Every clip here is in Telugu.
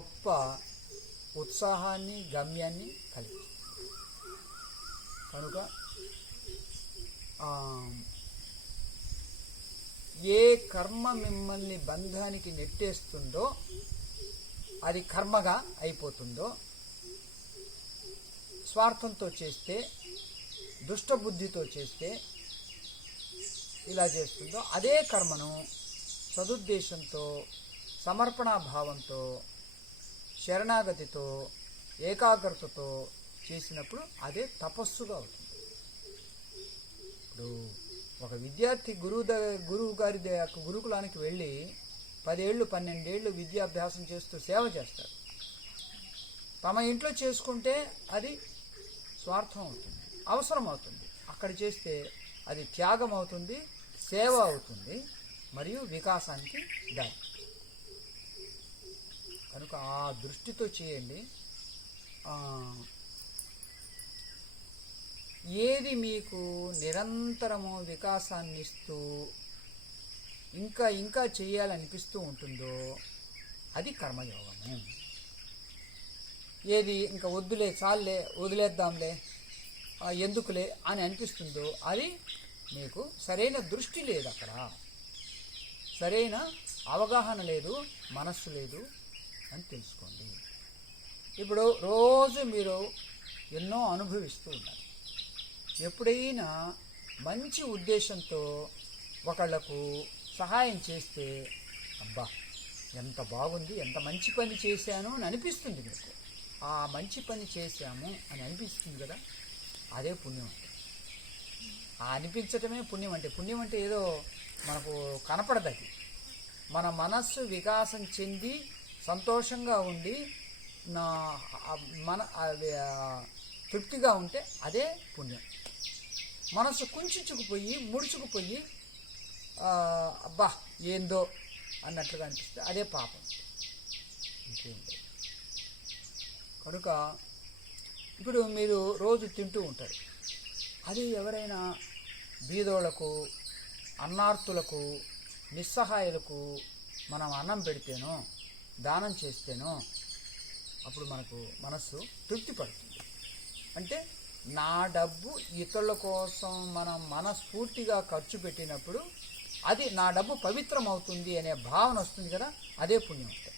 గొప్ప ఉత్సాహాన్ని, గమ్యాన్ని కలిగిస్తుంది. కనుక ఏ కర్మ మిమ్మల్ని బంధానికి నెట్టేస్తుందో, అది కర్మగా అయిపోతుందో, స్వార్థంతో చేస్తే, దుష్టబుద్ధితో చేస్తే ఇలా చేస్తుందో, అదే కర్మను సదుద్దేశంతో, సమర్పణాభావంతో, శరణాగతితో, ఏకాగ్రతతో చేసినప్పుడు అదే తపస్సుగా అవుతుంది. ఇప్పుడు ఒక విద్యార్థి గురువు గారి గురుకులానికి వెళ్ళి 10 ఏళ్ళు 12 ఏళ్ళు విద్యాభ్యాసం చేస్తూ సేవ చేస్తారు. తమ ఇంట్లో చేసుకుంటే అది స్వార్థం అవుతుంది, అవసరం అవుతుంది. అక్కడ చేస్తే అది త్యాగం అవుతుంది, సేవ అవుతుంది, మరియు వికాసానికి దారి. కనుక ఆ దృష్టితో చేయండి. ఏది మీకు నిరంతరము వికాసాన్ని ఇస్తూ ఇంకా ఇంకా చేయాలనిపిస్తూ ఉంటుందో అది కర్మయోగము. ఏది ఇంకా వద్దులే, చాలులే, వదిలేద్దాంలే, ఎందుకులే అని అనిపిస్తుందో అది మీకు సరైన దృష్టి లేదు, అక్కడ సరైన అవగాహన లేదు, మనస్సు లేదు అని తెలుసుకోండి. ఇప్పుడు రోజు మీరు ఎన్నో అనుభవిస్తూ ఉన్నారు. ఎప్పుడైనా మంచి ఉద్దేశంతో ఒకళ్లకు సహాయం చేస్తే, అబ్బా ఎంత బాగుంది, ఎంత మంచి పని చేశాను అని అనిపిస్తుంది మీకు. ఆ మంచి పని చేశాము అని అనిపిస్తుంది కదా, అదే పుణ్యం అంటే. ఆ అనిపించటమే పుణ్యం అంటే. పుణ్యం అంటే ఏదో మనకు కనపడదు. అది మన మనస్సు వికాసం చెంది సంతోషంగా ఉండి మన తృప్తిగా ఉంటే అదే పుణ్యం. మనస్సు కుంచుకుపోయి ముడుచుకుపోయి అబ్బా ఏందో అన్నట్లుగా అనిపిస్తే అదే పాపం. ఇంకేంటి. కనుక ఇప్పుడు మీరు రోజు తింటూ ఉంటారు. అది ఎవరైనా బీదోళ్లకు, అన్నార్తులకు, నిస్సహాయులకు మనం అన్నం పెడితేనో, దానం చేస్తేనో అప్పుడు మనకు మనస్సు తృప్తి పడుతుంది. అంటే నా డబ్బు ఇతరుల కోసం మనం మనస్ఫూర్తిగా ఖర్చు పెట్టినప్పుడు అది నా డబ్బు పవిత్రం అవుతుంది అనే భావన వస్తుంది కదా, అదే పుణ్యం అంటే.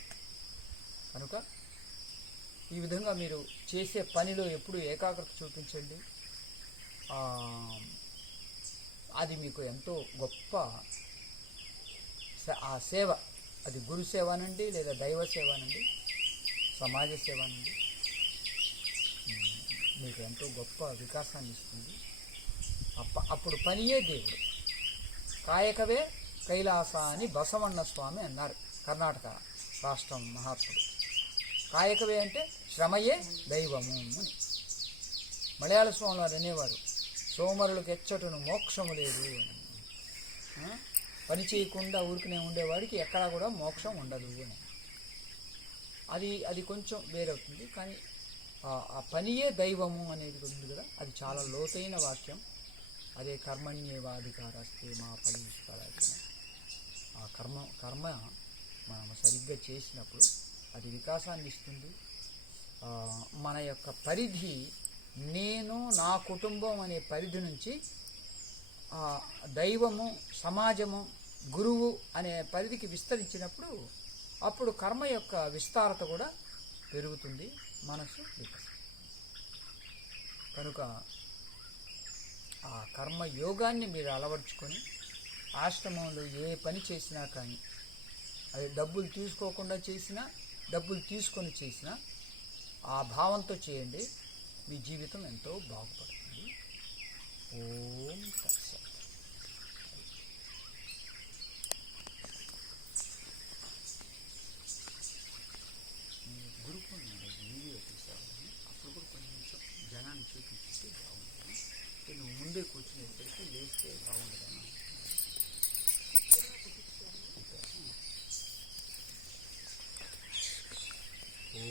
కనుక ఈ విధంగా మీరు చేసే పనిలో ఎప్పుడు ఏకాగ్రత చూపించండి. అది మీకు ఎంతో గొప్ప ఆ సేవ. అది గురు సేవనండి, లేదా దైవ సేవనండి, సమాజ సేవనండి, మీకు ఎంతో గొప్ప వికాసాన్ని ఇస్తుంది. అప్పుడు పనియే దేవుడు. కాయకవే కైలాస అని బసవಣ್ణ స్వామి అన్నారు, కర్ణాటక రాష్ట్రం మహాత్ముడు. కాయకవే అంటే శ్రమయే దైవము అని. మలయాళ స్వామి వారు అనేవారు, సోమరులకు ఎచ్చటను మోక్షము లేదు అని. పని చేయకుండా ఊరికనే ఉండేవాడికి ఎక్కడా కూడా మోక్షం ఉండదు అని. అది కొంచెం వేరవుతుంది. కానీ ఆ పనియే దైవము అనేది ఉంది కదా, అది చాలా లోతైన వాక్యం. అదే కర్మణ్యేవాధికారస్తే మా ఫలీశ్వరాయ. ఆ కర్మ మనం సరిగ్గా చేసినప్పుడు అది వికాసాన్ని ఇస్తుంది. మన యొక్క పరిధి, నేను, నా కుటుంబం అనే పరిధి నుంచి దైవము, సమాజము, గురువు అనే పరిధికి విస్తరించినప్పుడు అప్పుడు కర్మ యొక్క విస్తారత కూడా పెరుగుతుంది, మనసు వికసిస్తుంది. కనుక ఆ కర్మ యోగాన్ని మీరు అలవర్చుకొని ఆశ్రమంలో ఏ పని చేసినా కానీ, అది డబ్బులు తీసుకోకుండా చేసినా, డబ్బులు తీసుకొని చేసినా, ఆ భావంతో చేయండి. మీ జీవితం ఎంతో బాగుపడుతుంది. ఓం తత్సత్. గురుకులం వీడియో తీసావు, అప్పుడు కూడా కొంచెం జనాన్ని చూపించితే బాగుంటుంది. నువ్వు ముందే కూర్చునేసరికి లేస్తే బాగుండదు. ఓ